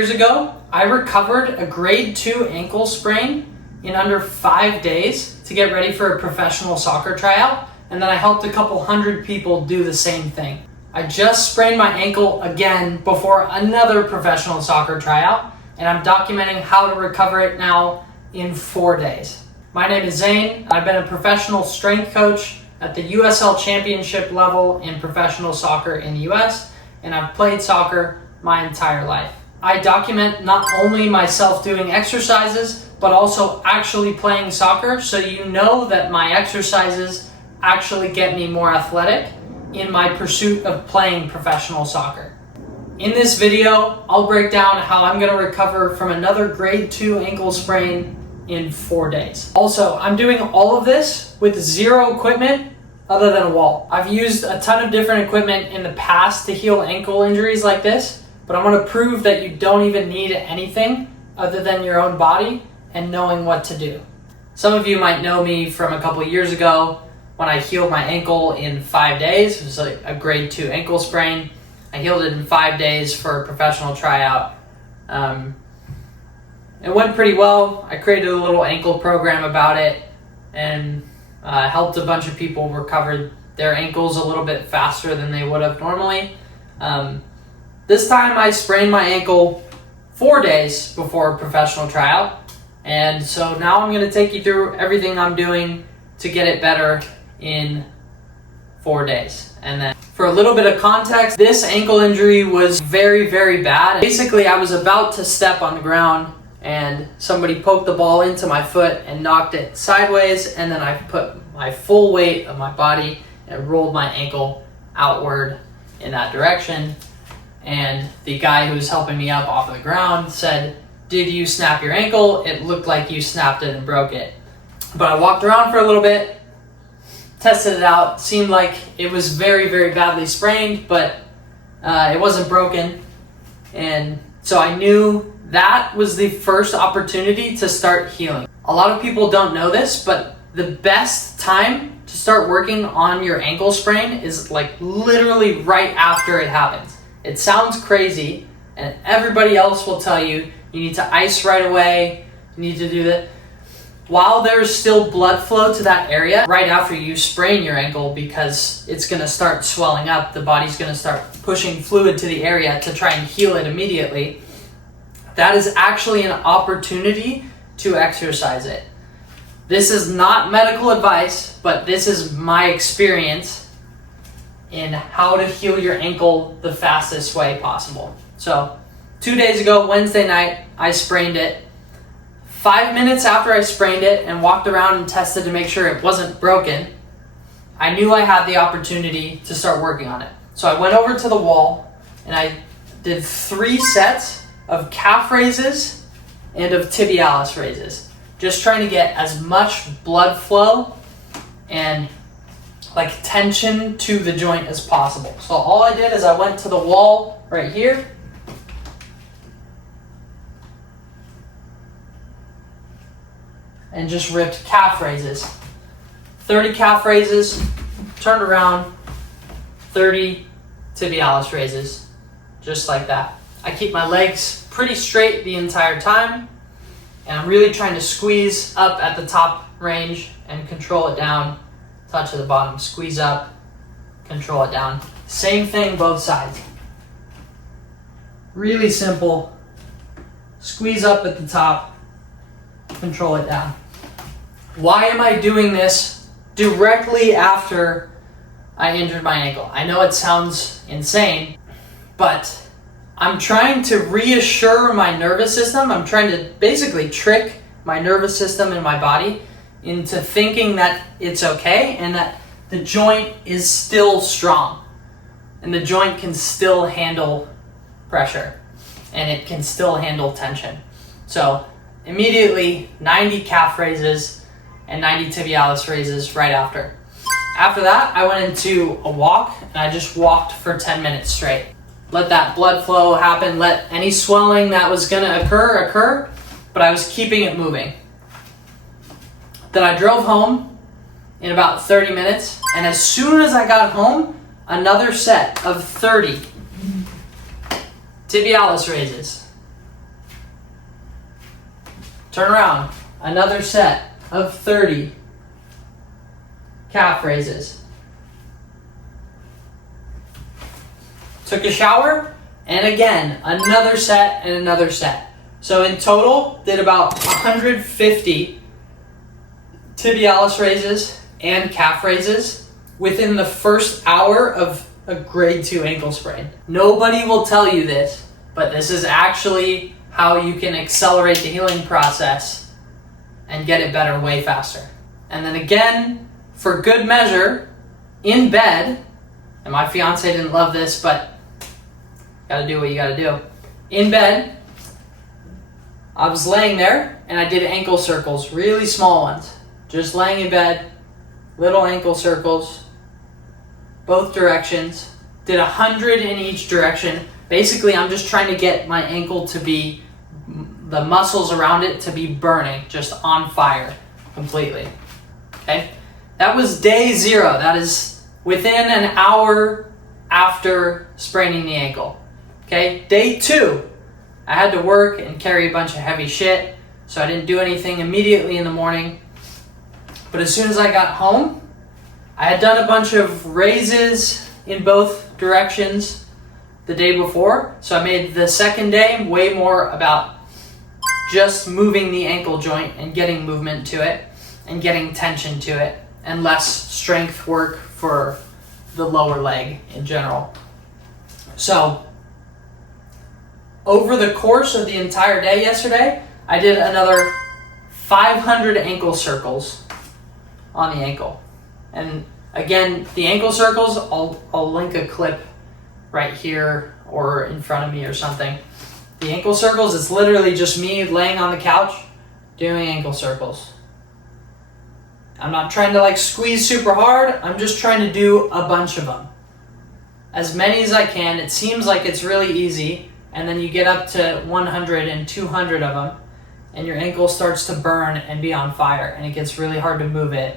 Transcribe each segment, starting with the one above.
Years ago, I recovered a grade 2 ankle sprain in under 5 days to get ready for a professional soccer tryout, and then I helped a couple hundred people do the same thing. I just sprained my ankle again before another professional soccer tryout, and I'm documenting how to recover it now in 4 days. My name is Zane. I've been a professional strength coach at the USL Championship level in professional soccer in the US, and I've played soccer my entire life. I document not only myself doing exercises, but also actually playing soccer, so you know that my exercises actually get me more athletic in my pursuit of playing professional soccer. In this video, I'll break down how I'm going to recover from another grade 2 ankle sprain in 4 days. Also, I'm doing all of this with zero equipment other than a wall. I've used a ton of different equipment in the past to heal ankle injuries like this, but I want to prove that you don't even need anything other than your own body and knowing what to do. Some of you might know me from a couple years ago when I healed my ankle in 5 days. It was like a grade 2 ankle sprain. I healed it in 5 days for a professional tryout. It went pretty well. I created a little ankle program about it and helped a bunch of people recover their ankles a little bit faster than they would have normally. This time I sprained my ankle 4 days before a professional tryout. And so now I'm going to take you through everything I'm doing to get it better in 4 days. And then for a little bit of context, this ankle injury was very, very bad. Basically, I was about to step on the ground and somebody poked the ball into my foot and knocked it sideways, and then I put my full weight of my body and rolled my ankle outward in that direction. And the guy who was helping me up off of the ground said, "Did you snap your ankle? It looked like you snapped it and broke it." But I walked around for a little bit, tested it out. Seemed like it was very, very badly sprained, but it wasn't broken. And so I knew that was the first opportunity to start healing. A lot of people don't know this, but the best time to start working on your ankle sprain is like literally right after it happens. It sounds crazy, and everybody else will tell you you need to ice right away, you need to do that. While there's still blood flow to that area, right after you sprain your ankle, because it's going to start swelling up, the body's going to start pushing fluid to the area to try and heal it immediately. That is actually an opportunity to exercise it. This is not medical advice, but this is my experience in how to heal your ankle the fastest way possible. So 2 days ago, Wednesday night, I sprained it. 5 minutes after I sprained it and walked around and tested to make sure it wasn't broken, I knew I had the opportunity to start working on it. So I went over to the wall and I did 3 sets of calf raises and of tibialis raises, just trying to get as much blood flow and like tension to the joint as possible. So all I did is I went to the wall right here, and just ripped calf raises. 30 calf raises, turned around, 30 tibialis raises, just like that. I keep my legs pretty straight the entire time, and I'm really trying to squeeze up at the top range and control it down, touch at the bottom, squeeze up, control it down. Same thing both sides. Really simple. Squeeze up at the top, control it down. Why am I doing this directly after I injured my ankle? I know it sounds insane, but I'm trying to reassure my nervous system. I'm trying to basically trick my nervous system and my body into thinking that it's okay and that the joint is still strong and the joint can still handle pressure and it can still handle tension. So immediately 90 calf raises and 90 tibialis raises right after. After that, I went into a walk and I just walked for 10 minutes straight. Let that blood flow happen, let any swelling that was gonna occur, but I was keeping it moving. Then I drove home in about 30 minutes, and as soon as I got home, another set of 30 tibialis raises. turn around, another set of 30 calf raises. Took a shower, and again, another set and another set. So in total, did about 150 tibialis raises and calf raises within the first hour of a grade 2 ankle sprain. Nobody will tell you this, but this is actually how you can accelerate the healing process and get it better way faster. And then again, for good measure, in bed, and my fiance didn't love this, but gotta do what you gotta do. In bed, I was laying there and I did ankle circles, really small ones. Just laying in bed, little ankle circles, both directions. Did 100 in each direction. Basically, I'm just trying to get my ankle to be, the muscles around it to be burning, just on fire completely. Okay? That was day 0. That is within an hour after spraining the ankle. Okay? Day 2, I had to work and carry a bunch of heavy shit, so I didn't do anything immediately in the morning. But as soon as I got home, I had done a bunch of raises in both directions the day before, so I made the second day way more about just moving the ankle joint and getting movement to it and getting tension to it, and less strength work for the lower leg in general. So over the course of the entire day yesterday, I did another 500 ankle circles on the ankle. And again, the ankle circles, I'll link a clip right here or in front of me or something. The ankle circles, it's literally just me laying on the couch doing ankle circles. I'm not trying to squeeze super hard. I'm just trying to do a bunch of them. As many as I can. It seems like it's really easy, and then you get up to 100 and 200 of them, and your ankle starts to burn and be on fire, and it gets really hard to move it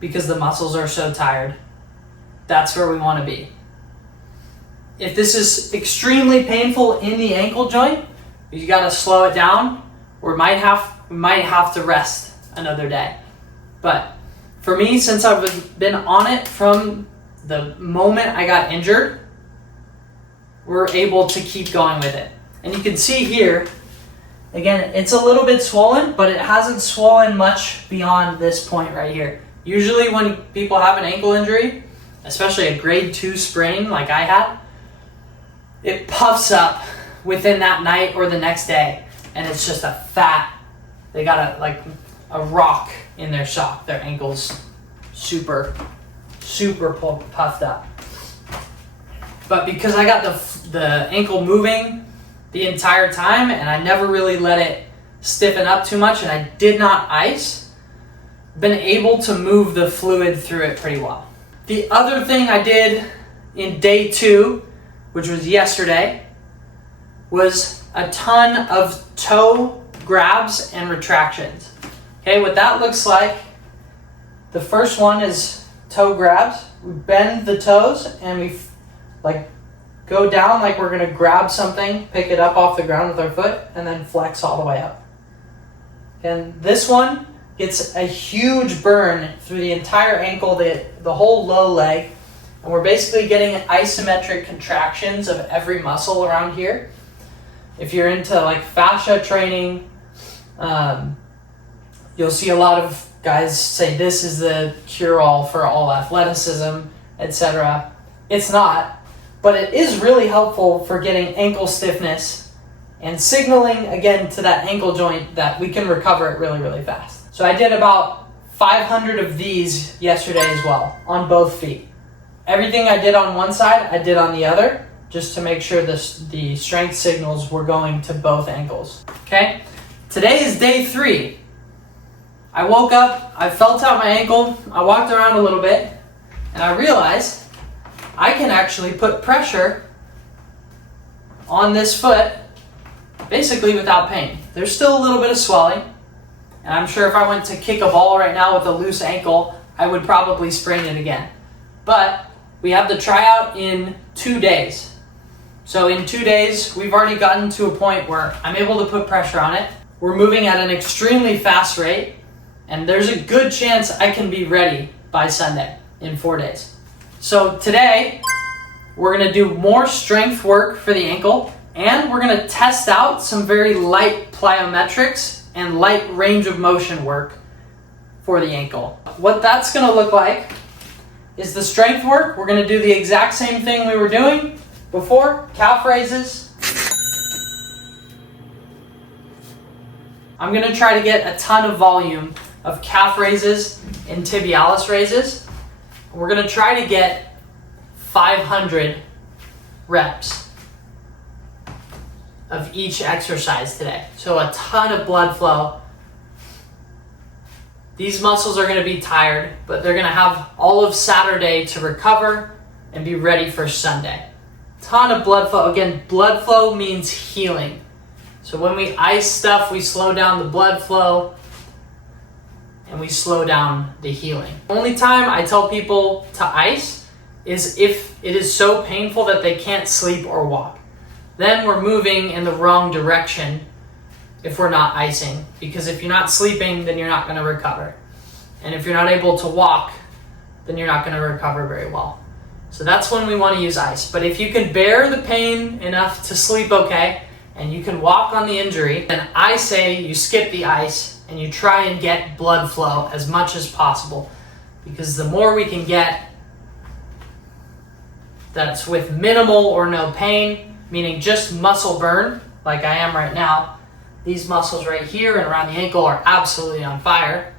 because the muscles are so tired. That's where we want to be. If this is extremely painful in the ankle joint, you got to slow it down, or we might have to rest another day. But for me, since I've been on it from the moment I got injured, we're able to keep going with it. And you can see here, again, it's a little bit swollen, but it hasn't swollen much beyond this point right here. Usually when people have an ankle injury, especially a grade 2 sprain like I had, it puffs up within that night or the next day, and it's just they got a rock in their sock. Their ankle's super puffed up. But because I got the ankle moving the entire time, and I never really let it stiffen up too much, and I did not ice, been able to move the fluid through it pretty well. The other thing I did in day 2, which was yesterday, was a ton of toe grabs and retractions. Okay, what that looks like, the first one is toe grabs. We bend the toes and we go down like we're gonna grab something, pick it up off the ground with our foot, and then flex all the way up. And this one gets a huge burn through the entire ankle, the whole low leg, and we're basically getting isometric contractions of every muscle around here. If you're into fascia training, you'll see a lot of guys say this is the cure-all for all athleticism, etc. It's not, but it is really helpful for getting ankle stiffness and signaling again to that ankle joint that we can recover it really, really fast. So I did about 500 of these yesterday as well on both feet. Everything I did on one side, I did on the other, just to make sure the strength signals were going to both ankles. Okay, today is day 3. I woke up, I felt out my ankle, I walked around a little bit, and I realized I can actually put pressure on this foot basically without pain. There's still a little bit of swelling, and I'm sure if I went to kick a ball right now with a loose ankle, I would probably sprain it again. But we have the tryout in 2 days. So in 2 days, we've already gotten to a point where I'm able to put pressure on it. we're moving at an extremely fast rate, and there's a good chance I can be ready by Sunday in 4 days. So today, we're gonna do more strength work for the ankle, and we're gonna test out some very light plyometrics and light range of motion work for the ankle. What that's gonna look like is the strength work. We're gonna do the exact same thing we were doing before, calf raises. I'm gonna try to get a ton of volume of calf raises and tibialis raises. We're gonna try to get 500 reps of each exercise today. So a ton of blood flow. These muscles are gonna be tired, but they're gonna have all of Saturday to recover and be ready for Sunday. Ton of blood flow. Again, blood flow means healing. So when we ice stuff, we slow down the blood flow and we slow down the healing. Only time I tell people to ice is if it is so painful that they can't sleep or walk. Then we're moving in the wrong direction if we're not icing. Because if you're not sleeping, then you're not gonna recover. And if you're not able to walk, then you're not gonna recover very well. So that's when we wanna use ice. But if you can bear the pain enough to sleep okay, and you can walk on the injury, then I say you skip the ice and you try and get blood flow as much as possible. Because the more we can get that's with minimal or no pain, meaning just muscle burn, like I am right now, these muscles right here and around the ankle are absolutely on fire,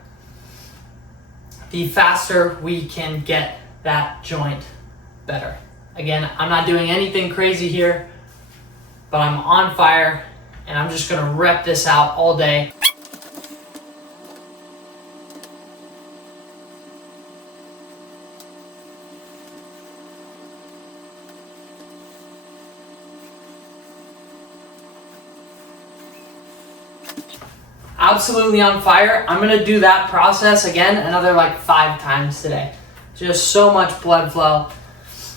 the faster we can get that joint better. Again, I'm not doing anything crazy here, but I'm on fire and I'm just gonna rep this out all day. Absolutely on fire. I'm gonna do that process again another like 5 times today. Just so much blood flow.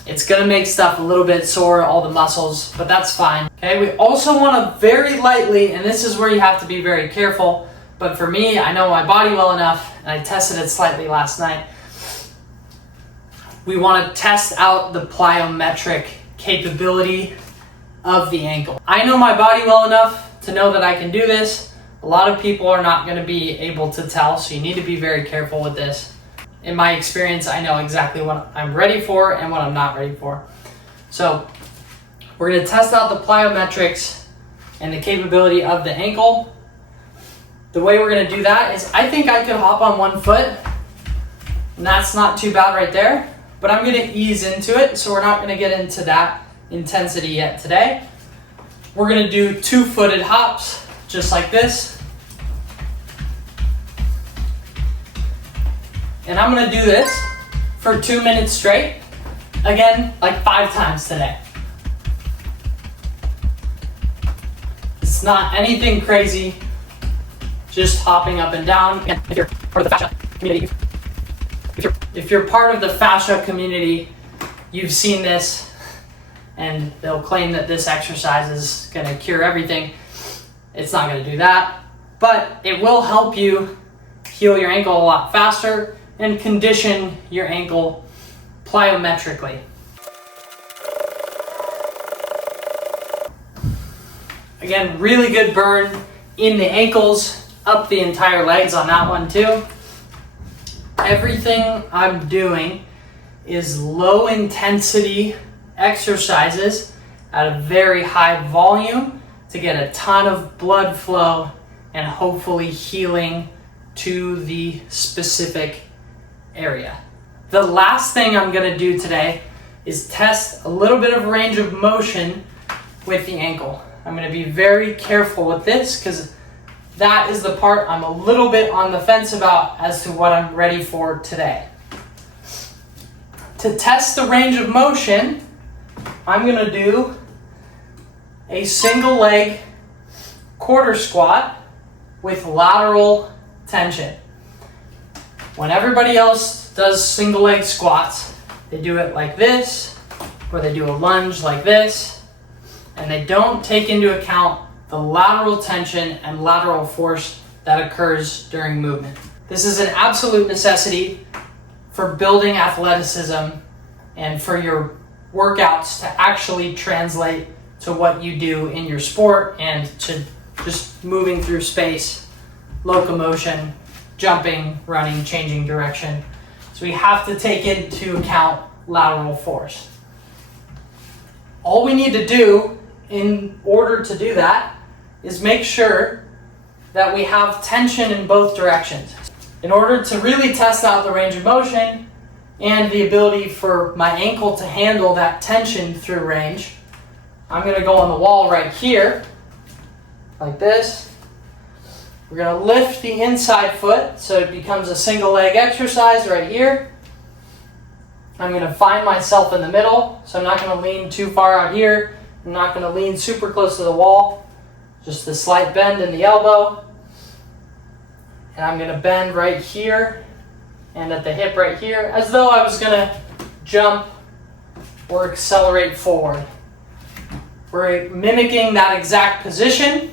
It's gonna make stuff a little bit sore, all the muscles, but that's fine. Okay, we also wanna very lightly, and this is where you have to be very careful, but for me, I know my body well enough, and I tested it slightly last night. We wanna test out the plyometric capability of the ankle. I know my body well enough to know that I can do this. A lot of people are not gonna be able to tell, so you need to be very careful with this. In my experience, I know exactly what I'm ready for and what I'm not ready for. So we're gonna test out the plyometrics and the capability of the ankle. The way we're gonna do that is I think I could hop on one foot, and that's not too bad right there, but I'm gonna ease into it, so we're not gonna get into that intensity yet today. We're gonna do 2-footed hops, just like this. And I'm gonna do this for 2 minutes straight. Again, like 5 times today. It's not anything crazy, just hopping up and down. And if you're part of the fascia community, if you're part of the fascia community, you've seen this, and they'll claim that this exercise is gonna cure everything. It's not gonna do that, but it will help you heal your ankle a lot faster and condition your ankle plyometrically. Again, really good burn in the ankles, up the entire legs on that one too. Everything I'm doing is low intensity exercises at a very high volume to get a ton of blood flow and hopefully healing to the specific area. The last thing I'm gonna do today is test a little bit of range of motion with the ankle. I'm gonna be very careful with this because that is the part I'm a little bit on the fence about as to what I'm ready for today. To test the range of motion, I'm gonna do a single leg quarter squat with lateral tension. When everybody else does single leg squats, they do it like this, or they do a lunge like this, and they don't take into account the lateral tension and lateral force that occurs during movement. This is an absolute necessity for building athleticism and for your workouts to actually translate to what you do in your sport and to just moving through space, locomotion, jumping, running, changing direction. So we have to take into account lateral force. All we need to do in order to do that is make sure that we have tension in both directions. In order to really test out the range of motion and the ability for my ankle to handle that tension through range, I'm going to go on the wall right here, like this. We're going to lift the inside foot so it becomes a single leg exercise right here. I'm going to find myself in the middle, so I'm not going to lean too far out here. I'm not going to lean super close to the wall. Just a slight bend in the elbow. And I'm going to bend right here and at the hip right here, as though I was going to jump or accelerate forward. We're mimicking that exact position,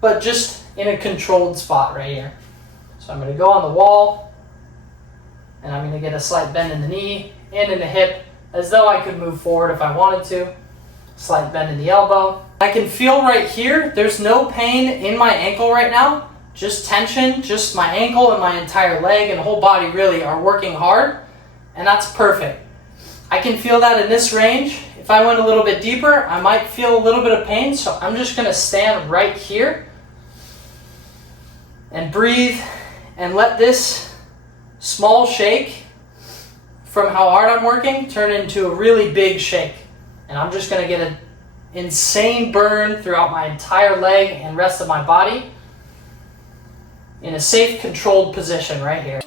but just in a controlled spot right here. So I'm going to go on the wall, and I'm going to get a slight bend in the knee and in the hip, as though I could move forward if I wanted to. Slight bend in the elbow. I can feel right here, there's no pain in my ankle right now, just tension, just my ankle and my entire leg and whole body really are working hard, and that's perfect. I can feel that in this range. If I went a little bit deeper, I might feel a little bit of pain, so I'm just going to stand right here and breathe and let this small shake from how hard I'm working turn into a really big shake. And I'm just going to get an insane burn throughout my entire leg and rest of my body in a safe, controlled position right here.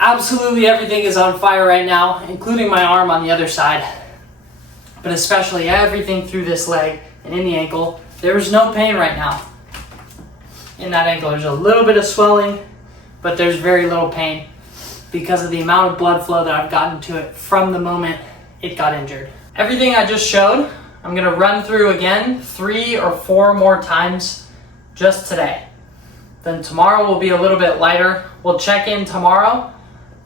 Absolutely everything is on fire right now, including my arm on the other side, but especially everything through this leg and in the ankle. There is no pain right now in that ankle. There's a little bit of swelling, but there's very little pain because of the amount of blood flow that I've gotten to it from the moment it got injured. Everything I just showed, I'm going to run through again 3 or 4 more times just today. Then tomorrow will be a little bit lighter. We'll check in tomorrow,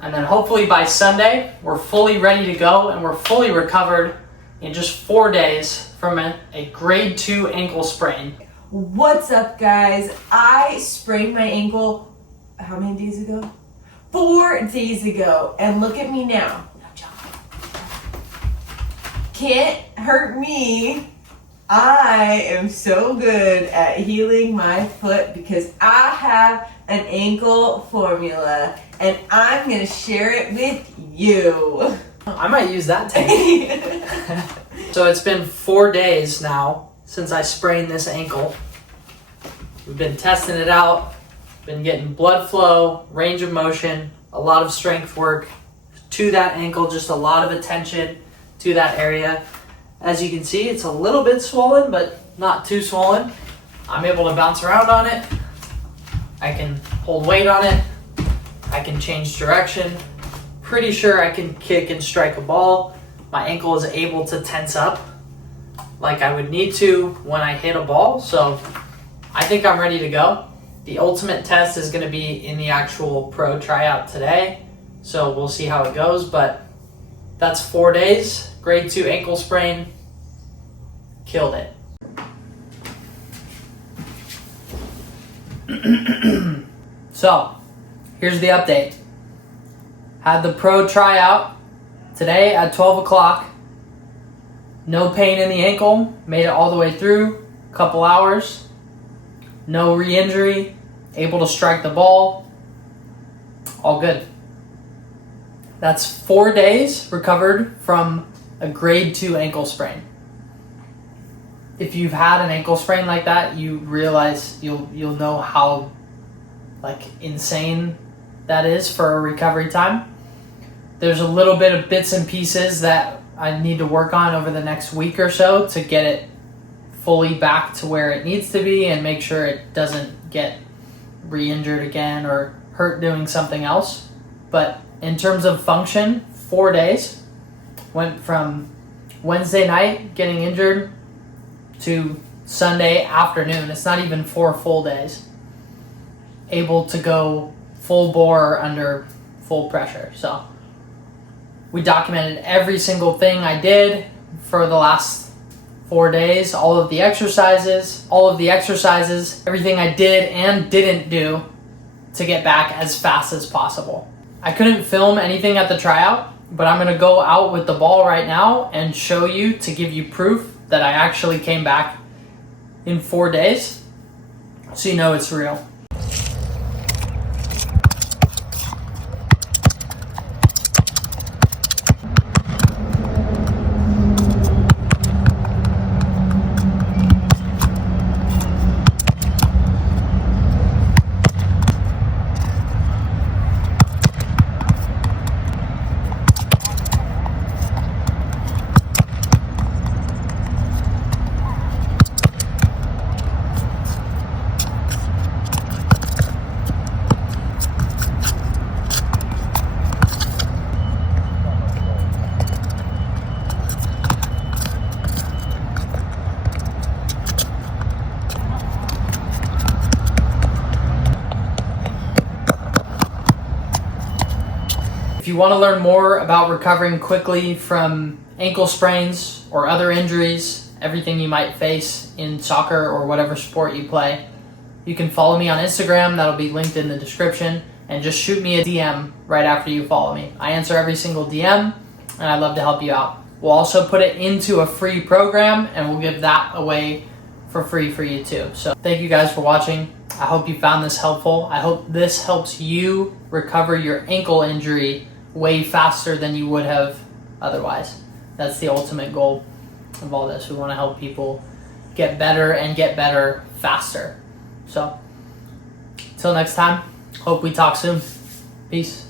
and then hopefully by Sunday, we're fully ready to go and we're fully recovered in just 4 days from a grade 2 ankle sprain. What's up, guys? I sprained my ankle how many days ago? 4 days ago, and look at me now. No job. Can't hurt me. I am so good at healing my foot because I have an ankle formula, and I'm gonna share it with you. I might use that tape. So it's been 4 days now since I sprained this ankle. We've been testing it out, been getting blood flow, range of motion, a lot of strength work to that ankle, just a lot of attention to that area. As you can see, it's a little bit swollen, but not too swollen. I'm able to bounce around on it. I can hold weight on it. I can change direction. Pretty sure I can kick and strike a ball. My ankle is able to tense up like I would need to when I hit a ball. So I think I'm ready to go. The ultimate test is going to be in the actual pro tryout today. So we'll see how it goes, but that's 4 days. Grade 2 ankle sprain. Killed it. So, here's the update. Had the pro tryout today at 12 o'clock. No pain in the ankle. Made it all the way through. Couple hours. No re-injury. Able to strike the ball. All good. That's 4 days recovered from a grade 2 ankle sprain. If you've had an ankle sprain like that, you realize you'll know how insane that is for a recovery time. There's a little bit of bits and pieces that I need to work on over the next week or so to get it fully back to where it needs to be and make sure it doesn't get re-injured again or hurt doing something else. But in terms of function, 4 days. Went from Wednesday night getting injured to Sunday afternoon. It's not even 4 full days. Able to go full bore under full pressure. So we documented every single thing I did for the last 4 days, all of the exercises, everything I did and didn't do to get back as fast as possible. I couldn't film anything at the tryout, but I'm gonna go out with the ball right now and show you to give you proof that I actually came back in 4 days, so you know it's real. If you want to learn more about recovering quickly from ankle sprains or other injuries, everything you might face in soccer or whatever sport you play, you can follow me on Instagram. That'll be linked in the description, and just shoot me a DM right after you follow me. I answer every single DM, and I'd love to help you out. We'll also put it into a free program, and we'll give that away for free for you too. So thank you guys for watching. I hope you found this helpful. I hope this helps you recover your ankle injury way faster than you would have otherwise. That's the ultimate goal of all this. We want to help people get better and get better faster. So, until next time, hope we talk soon. Peace.